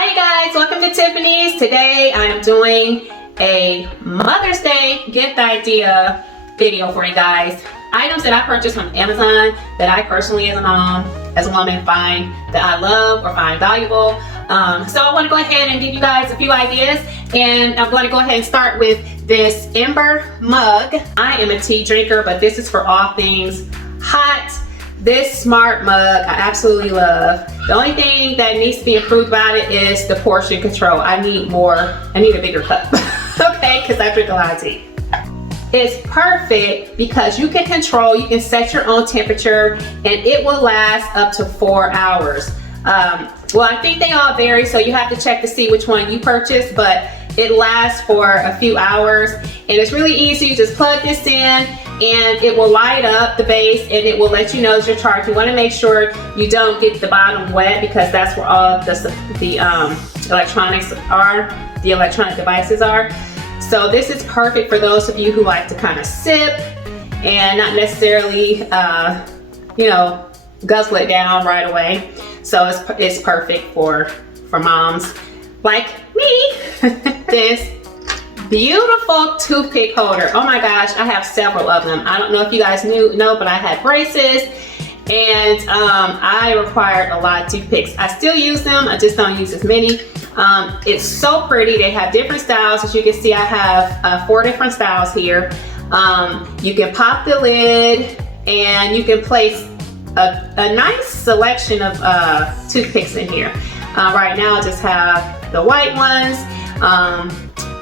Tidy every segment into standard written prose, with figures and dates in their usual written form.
Hi you guys, welcome to Tiffany's. Today I am doing a Mother's Day gift idea video for you guys. Items that I purchased from Amazon that I personally as a mom, as a woman, find that I love or find valuable. So I want to go ahead and give you guys a few ideas, and I'm going to go ahead and start with this Ember mug. I am a tea drinker, but this is for all things hot. This smart mug I absolutely love. The only thing that needs to be improved about it is the portion control. I need a bigger cup, okay, because I drink a lot of tea. It's perfect because you can set your own temperature and it will last up to 4 hours. Well, I think they all vary, so you have to check to see which one you purchased, but it lasts for a few hours and it's really easy. You just plug this in and it will light up the base and it will let you know as you're charging. You want to make sure you don't get the bottom wet because that's where all the electronics are, the electronic devices are. So this is perfect for those of you who like to kind of sip and not necessarily, guzzle it down right away. So it's perfect for moms like me. This beautiful toothpick holder. Oh my gosh, I have several of them. I don't know if you guys know, but I had braces and I required a lot of toothpicks. I still use them, I just don't use as many. It's so pretty. They have different styles. As you can see, I have 4 different styles here. You can pop the lid and you can place a nice selection of toothpicks in here. Right now I just have the white ones.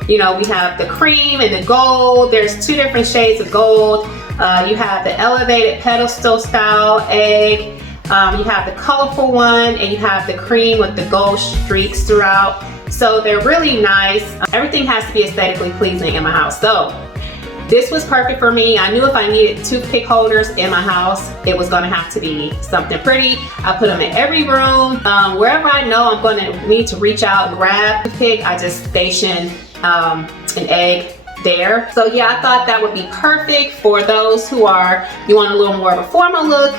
We have the cream and the gold. There's 2 different shades of gold. You have the elevated pedestal style egg. You have the colorful one, and you have the cream with the gold streaks throughout. So they're really nice. Everything has to be aesthetically pleasing in my house. So this was perfect for me. I knew if I needed toothpick holders in my house, it was gonna have to be something pretty. I put them in every room. Wherever I know I'm gonna need to reach out and grab a toothpick, I just station an egg there. So yeah, I thought that would be perfect for those who you want a little more of a formal look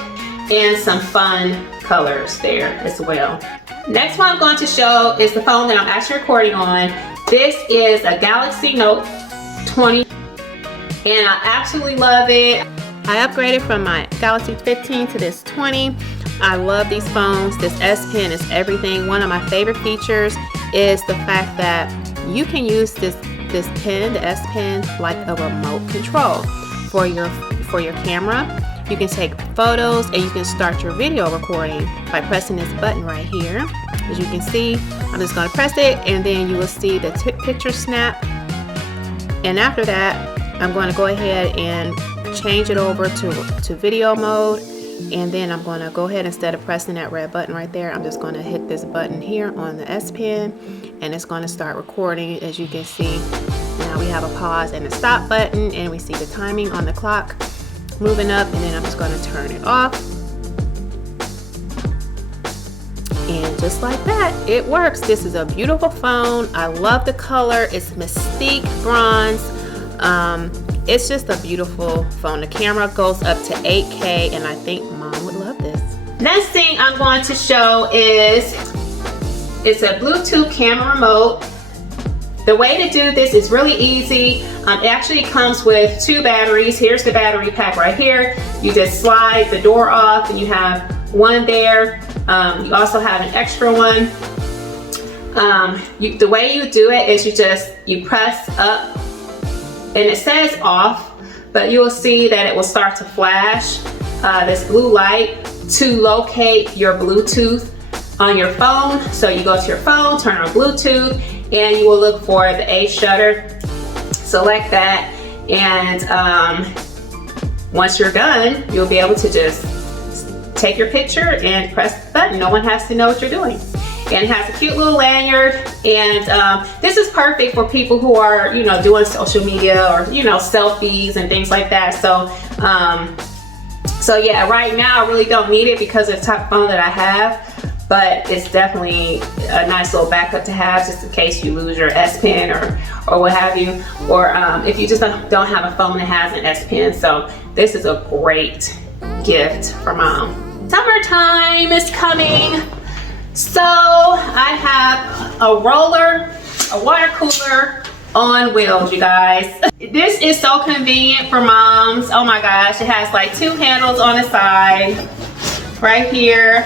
and some fun colors there as well. Next one I'm going to show is the phone that I'm actually recording on. This is a Galaxy Note 20 and I absolutely love it. I upgraded from my Galaxy 15 to this 20. I love these phones. This S Pen is everything. One of my favorite features is the fact that you can use this pen, the S Pen, like a remote control for your camera. You can take photos and you can start your video recording by pressing this button right here. As you can see, I'm just going to press it and then you will see the picture snap. And after that, I'm going to go ahead and change it over to video mode. And then I'm going to go ahead, instead of pressing that red button right there, I'm just going to hit this button here on the S Pen and it's going to start recording. As you can see, now we have a pause and a stop button and we see the timing on the clock moving up, and then I'm just going to turn it off. And just like that, it works. This is a beautiful phone. I love the color. It's Mystique Bronze. It's just a beautiful phone. The camera goes up to 8K and I think mom would love this. Next thing I'm going to show is it's a Bluetooth camera remote. The way to do this is really easy. It actually comes with 2 batteries. Here's the battery pack right here. You just slide the door off and you have one there. You also have an extra one. The way you do it is you press up and it says off, but you will see that it will start to flash this blue light to locate your Bluetooth on your phone. So you go to your phone, turn on Bluetooth, and you will look for the A shutter, select that, and once you're done, you'll be able to just take your picture and press the button. No one has to know what you're doing. And it has a cute little lanyard, and this is perfect for people who are, doing social media or, selfies and things like that. So yeah, right now I really don't need it because of the type of phone that I have. But it's definitely a nice little backup to have just in case you lose your S Pen or what have you, or if you just don't have a phone that has an S Pen. So this is a great gift for mom. Summertime is coming. So I have a roller, a water cooler on wheels, you guys. This is so convenient for moms. Oh my gosh, it has like 2 handles on the side right here.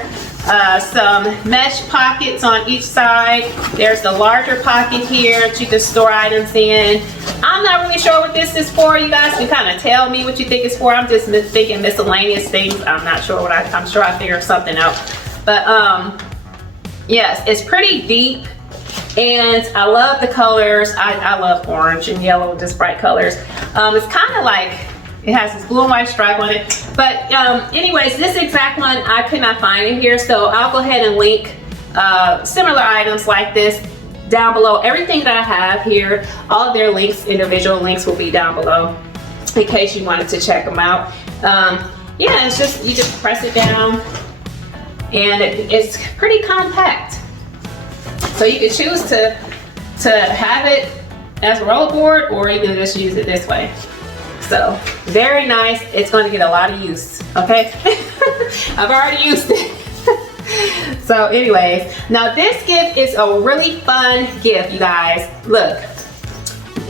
Some mesh pockets on each side. There's the larger pocket here that you can store items in. I'm not really sure what this is for. You guys can kind of tell me what you think it's for. I'm just thinking miscellaneous things. I'm not sure what I'm sure I figured something out. But yes, it's pretty deep. And I love the colors. I love orange and yellow, just bright colors. It's kind of like, it has this blue and white stripe on it. But anyways, this exact one, I could not find it here. So I'll go ahead and link similar items like this down below. Everything that I have here, all of their links, individual links, will be down below in case you wanted to check them out. Yeah, it's just, you just press it down and it's pretty compact. So you can choose to have it as a roll board, or you can just use it this way. So very nice. It's going to get a lot of use. Okay, I've already used it. So anyways, now this gift is a really fun gift, you guys. Look,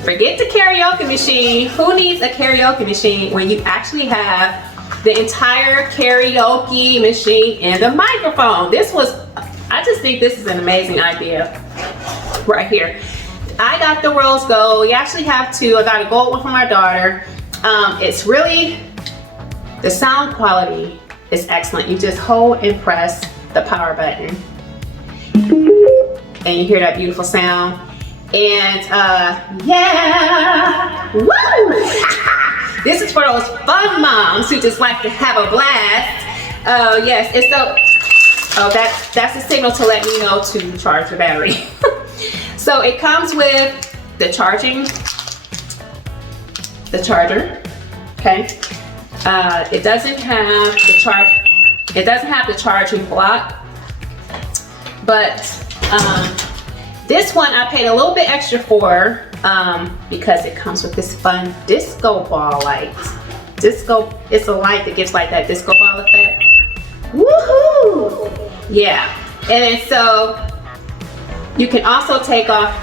forget the karaoke machine. Who needs a karaoke machine when you actually have the entire karaoke machine and the microphone? I just think this is an amazing idea right here. I got the rose gold. We actually have 2. I got a gold one for my daughter. It's really, the sound quality is excellent. You just hold and press the power button and you hear that beautiful sound. And yeah, woo! This is for those fun moms who just like to have a blast. Yes, it's so. Oh, that's a signal to let me know to charge the battery. So it comes with the charger. Okay. It doesn't have the charging block, but this one I paid a little bit extra for because it comes with this fun disco ball light. It's a light that gives like that disco ball effect. Woohoo! Yeah, and then so you can also take off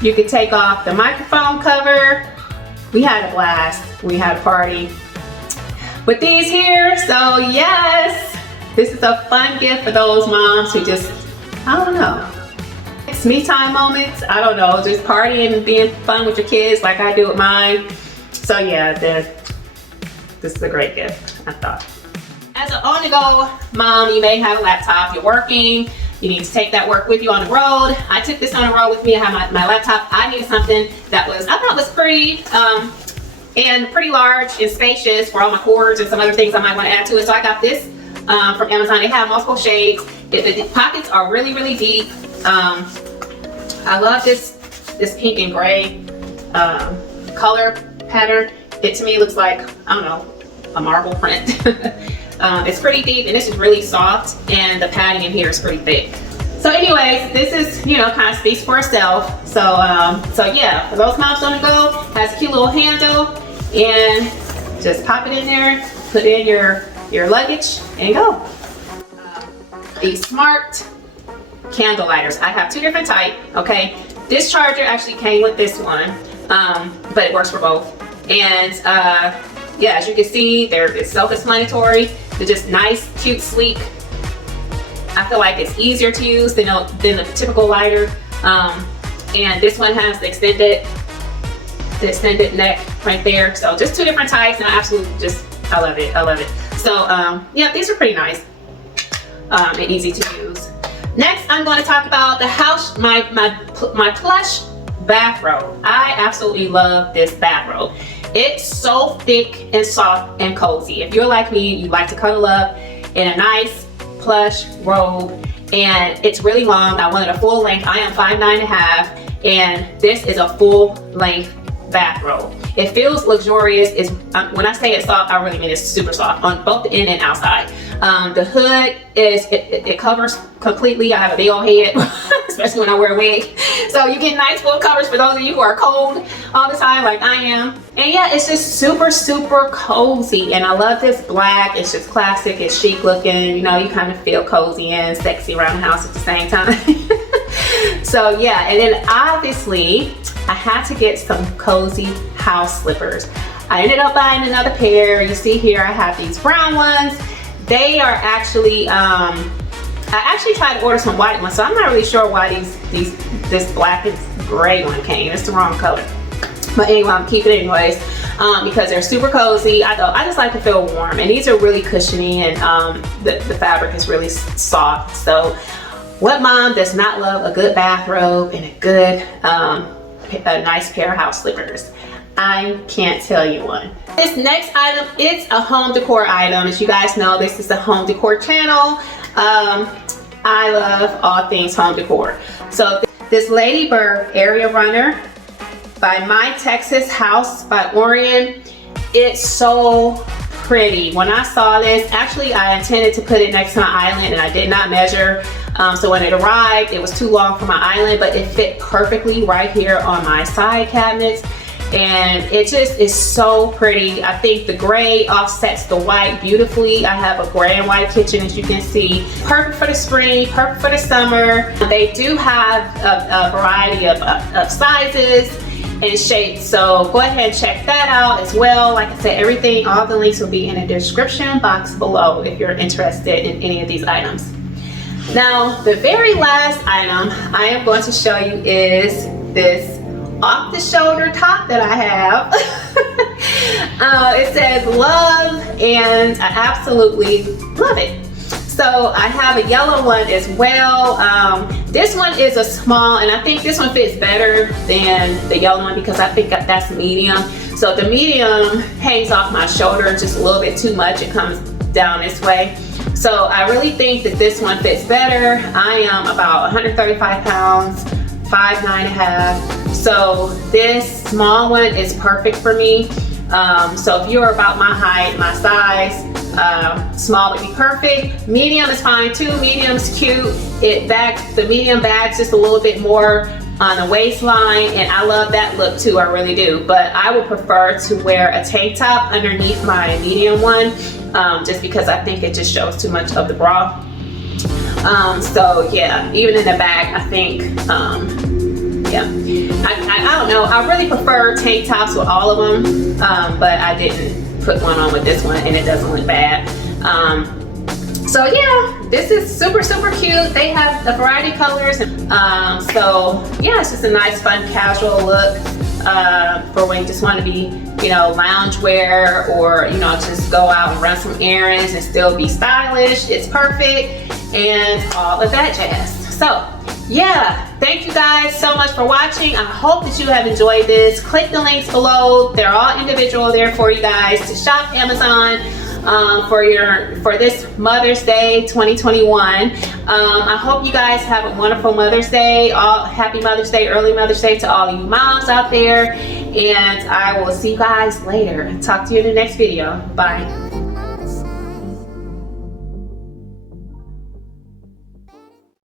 the microphone cover. We had a blast. We had a party with these here. So yes, this is a fun gift for those moms who just, I don't know, it's me time moments. I don't know, just partying and being fun with your kids like I do with mine. So yeah, this is a great gift, I thought. As an on-the-go mom, you may have a laptop, you're working, you need to take that work with you on the road. I took this on the road with me. I have my laptop. I needed something that I thought was pretty and pretty large and spacious for all my cords and some other things I might want to add to it. So I got this from Amazon. They have multiple shades. The pockets are really, really deep. I love this pink and gray color pattern. It to me looks like, I don't know, a marble print. It's pretty deep and this is really soft, and the padding in here is pretty thick. So anyways, this is, you know, kind of speaks for itself. So yeah, for those moms on the go, has a cute little handle, and just pop it in there, put in your luggage and go. These smart candle lighters. I have 2 different types, okay? This charger actually came with this one, but it works for both. And yeah, as you can see, they're self-explanatory. They're just nice, cute, sleek. I feel like it's easier to use than the typical lighter. And this one has the extended neck right there. So just 2 different types, and I absolutely I love it. I love it. So yeah, these are pretty nice and easy to use. Next, I'm going to talk about the house, my plush bathrobe. I absolutely love this bathrobe. It's so thick and soft and cozy. If you're like me, you like to cuddle up in a nice plush robe, and it's really long. I wanted a full length. I am 5'9½", and this is a full length bathrobe. It feels luxurious. When I say it's soft, I really mean it's super soft on both the in and outside. The hood it covers completely. I have a big old head, especially when I wear a wig. So you get nice full coverage for those of you who are cold all the time like I am. And yeah, it's just super, super cozy. And I love this black. It's just classic. It's chic looking. You know, you kind of feel cozy and sexy around the house at the same time. So yeah, and then obviously I had to get some cozy house slippers. I ended up buying another pair. You see here I have these brown ones. They are actually, I actually tried to order some white ones, so I'm not really sure why this black and gray one came. It's the wrong color. But anyway, I'm keeping it anyways because they're super cozy. I just like to feel warm, and these are really cushiony, and the fabric is really soft. So what mom does not love a good bathrobe and a good, a nice pair of house slippers? I can't tell you one. This next item is a home decor item. As you guys know, this is a home decor channel. I love all things home decor. So this Ladybird area runner by My Texas House by Orion. It's so pretty. When I saw this, actually I intended to put it next to my island and I did not measure. So when it arrived, it was too long for my island, but it fit perfectly right here on my side cabinets. And it just is so pretty. I think the gray offsets the white beautifully. I have a gray and white kitchen, as you can see. Perfect for the spring, perfect for the summer. They do have a variety of sizes and shapes, so go ahead and check that out as well. Like I said, everything, all the links will be in the description box below if you're interested in any of these items. Now, the very last item I am going to show you is this off the shoulder top that I have. It says love, and I absolutely love it. So I have a yellow one as well. This one is a small, and I think this one fits better than the yellow one because I think that's medium. So the medium hangs off my shoulder just a little bit too much. It comes down this way. So I really think that this one fits better. I am about 135 pounds, 5'9½". So this small one is perfect for me. So if you're about my height, my size, small would be perfect. Medium is fine too. Medium's cute. The medium bags just a little bit more on the waistline, and I love that look too. I really do. But I would prefer to wear a tank top underneath my medium one, just because I think it just shows too much of the bra. So yeah, even in the back, I think, yeah, I don't know. I really prefer tank tops with all of them, but I didn't put one on with this one, and it doesn't look bad. So yeah, this is super, super cute. They have a variety of colors. So yeah, it's just a nice, fun, casual look for when you just want to be, you know, lounge wear, or, you know, just go out and run some errands and still be stylish. It's perfect, and all of that jazz. So yeah, thank you guys so much for watching. I hope that you have enjoyed this. Click the links below. They're all individual there for you guys to shop Amazon for this Mother's Day 2021. I hope you guys have a wonderful Mother's Day. Happy Mother's Day, early Mother's Day to all you moms out there. And I will see you guys later. Talk to you in the next video. Bye.